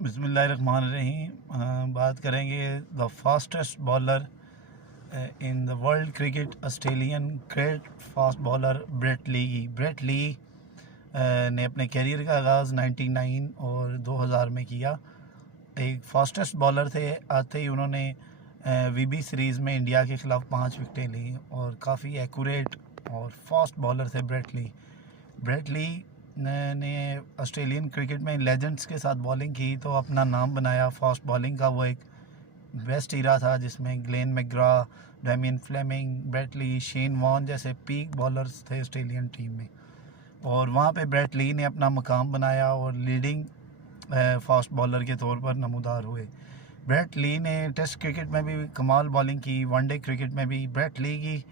बिस्मिल्लाहिर्रहमानिर्रहीम। बात करेंगे the fastest bowler in the world cricket, Australian great fast bowler Brett Lee की। Brett Lee ने अपने कैरियर का आगाज़ 99 और 2000 में किया। एक फास्टेस्ट बॉलर थे। आते ही उन्होंने वीबी सीरीज़ में इंडिया के ख़िलाफ़ 5 विकेटें ली और काफ़ी एक्यूरेट और फास्ट बॉलर थे ब्रेट ली। ब्रेट ली ने ऑस्ट्रेलियन क्रिकेट में लेजेंड्स के साथ बॉलिंग की तो अपना नाम बनाया फास्ट बॉलिंग का। वो एक बेस्ट इरा था जिसमें Glenn McGrath, Damien Fleming, Brett Lee, Shane Warne जैसे पीक बॉलर्स थे ऑस्ट्रेलियन टीम में। और वहाँ पे ब्रेट ली ने अपना मकाम बनाया और लीडिंग फास्ट बॉलर के तौर पर नमूदार हुए। ब्रेट ली ने टेस्ट क्रिकेट में भी कमाल बॉलिंग की, वनडे क्रिकेट में भी। ब्रेट ली की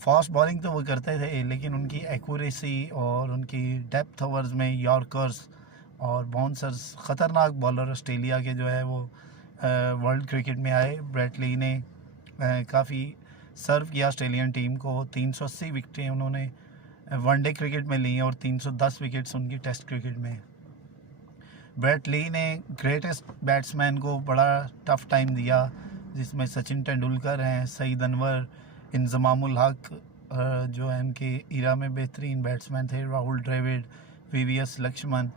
फास्ट बॉलिंग तो वो करते थे, लेकिन उनकी एक्यूरेसी और उनकी डेप्थ ओवर्स में यॉर्कर्स और बाउंसर्स, ख़तरनाक बॉलर ऑस्ट्रेलिया के जो है वो वर्ल्ड क्रिकेट में आए। ब्रेट ली ने काफ़ी सर्व किया ऑस्ट्रेलियन टीम को। 380 विकेटें उन्होंने वनडे क्रिकेट में ली और 310 विकेट्स उनकी टेस्ट क्रिकेट में। ब्रेट ली ने ग्रेटेस्ट बैट्समैन को बड़ा टफ टाइम दिया, जिसमें सचिन तेंदुलकर हैं, सईद अनवर, इंजमामुल हक जो है उनके इरा में बेहतरीन बैट्समैन थे, राहुल द्रविड़, वीवीएस लक्ष्मण।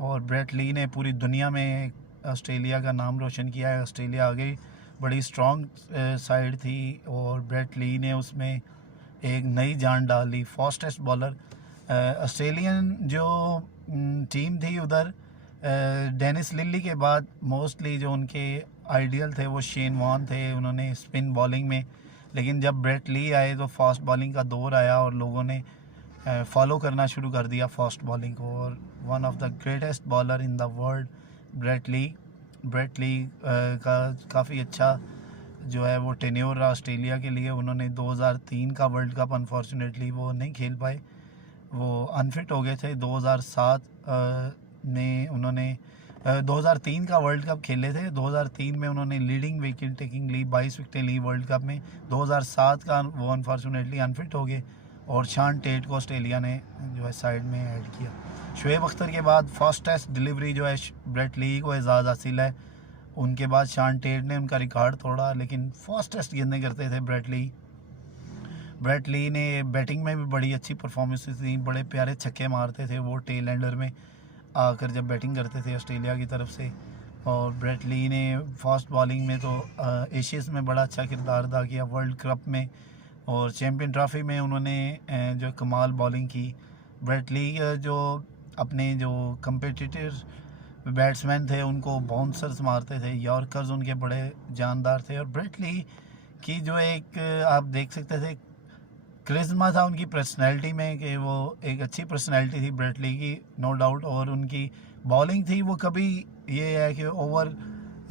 और ब्रेट ली ने पूरी दुनिया में ऑस्ट्रेलिया का नाम रोशन किया है। ऑस्ट्रेलिया आगे बड़ी स्ट्रॉन्ग साइड थी और ब्रेट ली ने उसमें एक नई जान डाली। फास्टेस्ट बॉलर ऑस्ट्रेलियन जो टीम थी उधर डेनिस लिली के बाद मोस्टली जो उनके आइडियल थे वो शेन वॉर्न थे, उन्होंने स्पिन बॉलिंग में। लेकिन जब ब्रेट ली आए तो फास्ट बॉलिंग का दौर आया और लोगों ने फॉलो करना शुरू कर दिया फास्ट बॉलिंग को। और one of the greatest bowler in the world Brett Lee का काफ़ी अच्छा जो है वो टेन्योर रहा ऑस्ट्रेलिया के लिए। उन्होंने 2003 का वर्ल्ड कप अनफॉर्चुनेटली वो नहीं खेल पाए, वो अनफिट हो गए थे। 2007 में उन्होंने 2003 का वर्ल्ड कप खेले थे। 2003 में उन्होंने लीडिंग विकेट टेकिंग ली, 22 विकेटें ली वर्ल्ड कप में। 2007 का वो अनफॉर्चुनेटली अनफिट हो गए और शान टेट को ऑस्ट्रेलिया ने जो है साइड में ऐड किया। शुएब अख्तर के बाद फास्टेस्ट डिलीवरी जो है ब्रेट ली को एजाज़ हासिल है। उनके बाद शान टेट ने उनका रिकॉर्ड तोड़ा, लेकिन फास्टेस्ट गेंदें करते थे ब्रेट ली ने बैटिंग में भी बड़ी अच्छी परफॉर्मेंस दी, बड़े प्यारे छक्के मारते थे वो टेल एंडर में आकर जब बैटिंग करते थे ऑस्ट्रेलिया की तरफ से। और ब्रेट ली ने फास्ट बॉलिंग में तो एशियस में बड़ा अच्छा किरदार अदा किया, वर्ल्ड कप में और चैम्पियन ट्रॉफी में उन्होंने जो कमाल बॉलिंग की। ब्रेट ली जो अपने जो कम्पिटिटर बैट्समैन थे उनको बाउंसर्स मारते थे, यॉर्कर्स उनके बड़े जानदार थे। और ब्रेट ली की जो एक आप देख सकते थे क्रिज्मा था उनकी पर्सनैलिटी में कि वो एक अच्छी पर्सनैलिटी थी ब्रेट ली की, नो डाउट। और उनकी बॉलिंग थी वो कभी ये है कि ओवर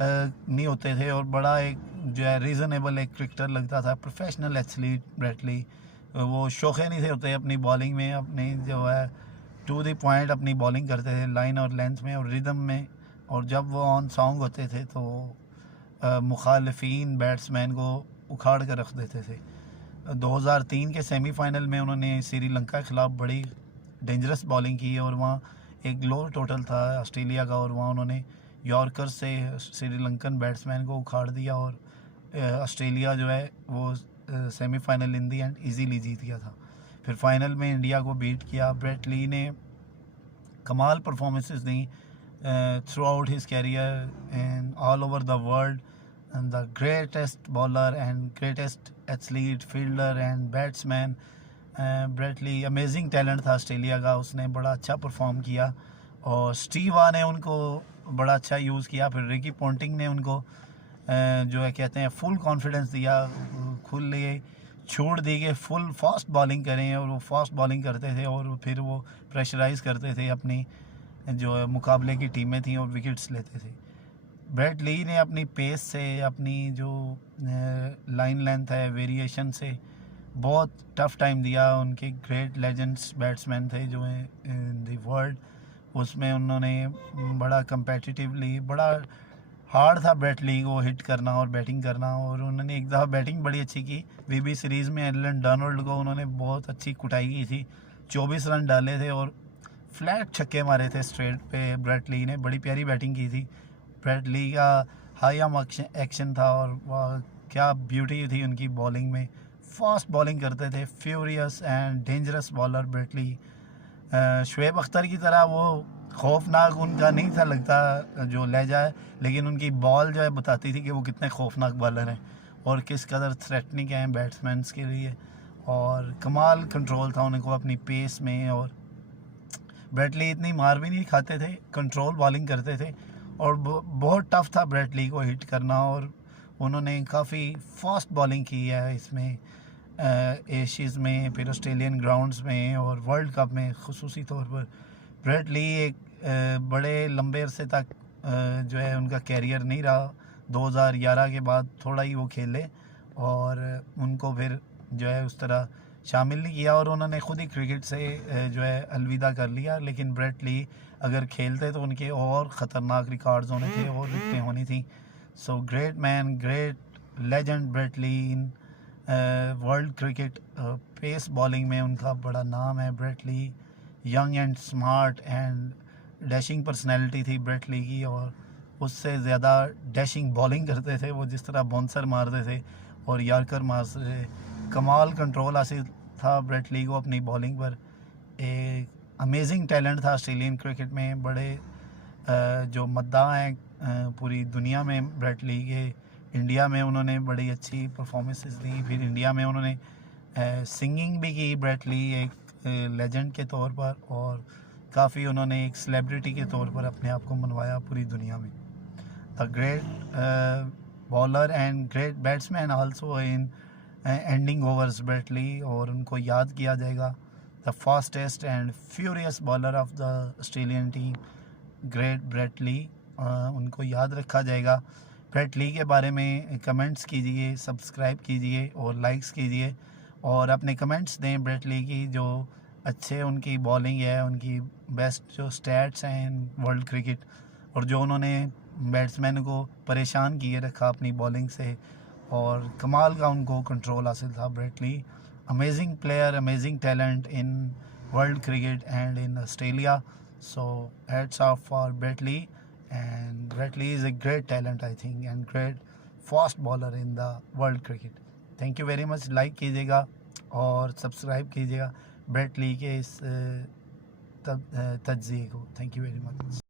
नहीं होते थे और बड़ा एक जो है रीज़नेबल एक क्रिकेटर लगता था, प्रोफेशनल एथलीट ब्रेट ली। वो शौक़े नहीं थे होते अपनी बॉलिंग में, अपनी जो है टू द पॉइंट अपनी बॉलिंग करते थे लाइन और लेंथ में और रिदम में। और जब वो ऑन सॉन्ग होते थे तो मुखालिफिन बैट्समैन को उखाड़ कर रख देते थे। 2003 के सेमीफाइनल में उन्होंने श्रीलंका के ख़िलाफ़ बड़ी डेंजरस बॉलिंग की और वहाँ एक लो टोटल था ऑस्ट्रेलिया का और वहाँ उन्होंने यॉर्कर से श्रीलंकन बैट्समैन को उखाड़ दिया और ऑस्ट्रेलिया जो है वो semifinal in the end easily जीत गया था। फिर फाइनल में इंडिया को बीट किया। ब्रेट ली ने कमाल परफॉर्मेंसेस दी throughout his career and all over the world. And the greatest bowler and greatest athlete, fielder and batsman Brett Lee. Amazing talent था ऑस्ट्रेलिया का, उसने बड़ा अच्छा परफॉर्म किया और स्टीव आ ने उनको बड़ा अच्छा यूज़ किया। फिर रिकी पॉन्टिंग ने उनको जो है कहते हैं फुल कॉन्फिडेंस दिया, खुले छूट दी कि फुल फास्ट बॉलिंग करें और वो फास्ट बॉलिंग करते थे और फिर वो प्रेशराइज़ करते थे अपनी जो मुकाबले की टीमें थी और विकेट्स लेते थे। ब्रेट ली ने अपनी पेस से, अपनी जो लाइन लेंथ है वेरिएशन से बहुत टफ़ टाइम दिया। उनके ग्रेट लेजेंड्स बैट्समैन थे जो हैं इन दी वर्ल्ड, उसमें उन्होंने बड़ा कंपेटिटिवली बड़ा हार्ड था ब्रेट ली को हिट करना और बैटिंग करना। और उन्होंने एक दफ़ा बैटिंग बड़ी अच्छी की वीबी सीरीज़ में, एलन डॉनाल्ड को उन्होंने बहुत अच्छी कुटाई की थी, 24 रन डाले थे और फ्लैट छक्के मारे थे स्ट्रेट पे। ब्रेट ली ने बड़ी प्यारी बैटिंग की थी, ब्रेट ली का हाई आर्म एक्शन था और वह क्या ब्यूटी थी उनकी बॉलिंग में। फास्ट बॉलिंग करते थे, furious and dangerous bowler Brett Lee. Shoaib Akhtar की तरह वो खौफनाक उनका नहीं था लगता जो लहजा है, लेकिन उनकी बॉल जो है बताती थी कि वो कितने खौफनाक बॉलर हैं और किस कदर थ्रेटनिंग हैं बैट्समैन्स के लिए। और कमाल कंट्रोल था उनको अपनी पेस में। और ब्रेट ली इतनी मार भी नहीं खाते थे, कंट्रोल बॉलिंग करते थे और बहुत टफ था ब्रेट ली को हिट करना। और उन्होंने काफ़ी फास्ट बॉलिंग की है इसमें एशियज़ में, फिर ऑस्ट्रेलियन ग्राउंड्स में और वर्ल्ड कप में खुसूसी तौर पर। ब्रेट ली एक बड़े लंबे अरसे तक जो है उनका कैरियर नहीं रहा, 2011 के बाद थोड़ा ही वो खेले और उनको फिर जो है उस तरह शामिल नहीं किया और उन्होंने ख़ुद ही क्रिकेट से जो है अलविदा कर लिया। लेकिन ब्रेट ली अगर खेलते तो उनके और ख़तरनाक रिकॉर्ड्स होने थे और विकटें होनी थी। So great man, great legend Brett Lee in world cricket. Pace bowling में उनका बड़ा नाम है Brett Lee. Young and smart and dashing personality थी ब्रेट ली की और उससे ज़्यादा डैशिंग बॉलिंग करते थे वो, जिस तरह बाउंसर मारते थे और यार्कर मारते थे। कमाल कंट्रोल हासिल था ब्रेट ली को अपनी बॉलिंग पर। एक अमेजिंग टैलेंट था ऑस्ट्रेलियन क्रिकेट में। बड़े जो मद्दाह हैं पूरी दुनिया में ब्रेट ली के। इंडिया में उन्होंने बड़ी अच्छी परफॉर्मेंसेस दी, फिर इंडिया में उन्होंने सिंगिंग भी की ब्रेट ली एक लेजेंड के तौर पर, और काफ़ी उन्होंने एक सेलिब्रिटी के तौर पर अपने आप को मनवाया पूरी दुनिया में। The great bowler and great batsman also in ending overs Brett Lee, और उनको याद किया जाएगा the fastest and furious bowler of the Australian team great Brett Lee. उनको याद रखा जाएगा। ब्रेट ली के बारे में कमेंट्स कीजिए, सब्सक्राइब कीजिए और लाइक्स कीजिए और अपने कमेंट्स दें ब्रेट ली की जो अच्छे उनकी बॉलिंग है, उनकी बेस्ट जो स्टैट्स हैं इन वर्ल्ड क्रिकेट, और जो उन्होंने बैट्समैन को परेशान किए रखा अपनी बॉलिंग से, और कमाल का उनको कंट्रोल हासिल था Brett Lee. Amazing player, amazing talent in world cricket and in Australia. So hats off for Brett Lee, and Brett Lee is a great talent I think and great fast bowler in the world cricket. Thank you very much. Like कीजिएगा और subscribe कीजिएगा Brett Lee के इस तज्जिए को। Thank you very much.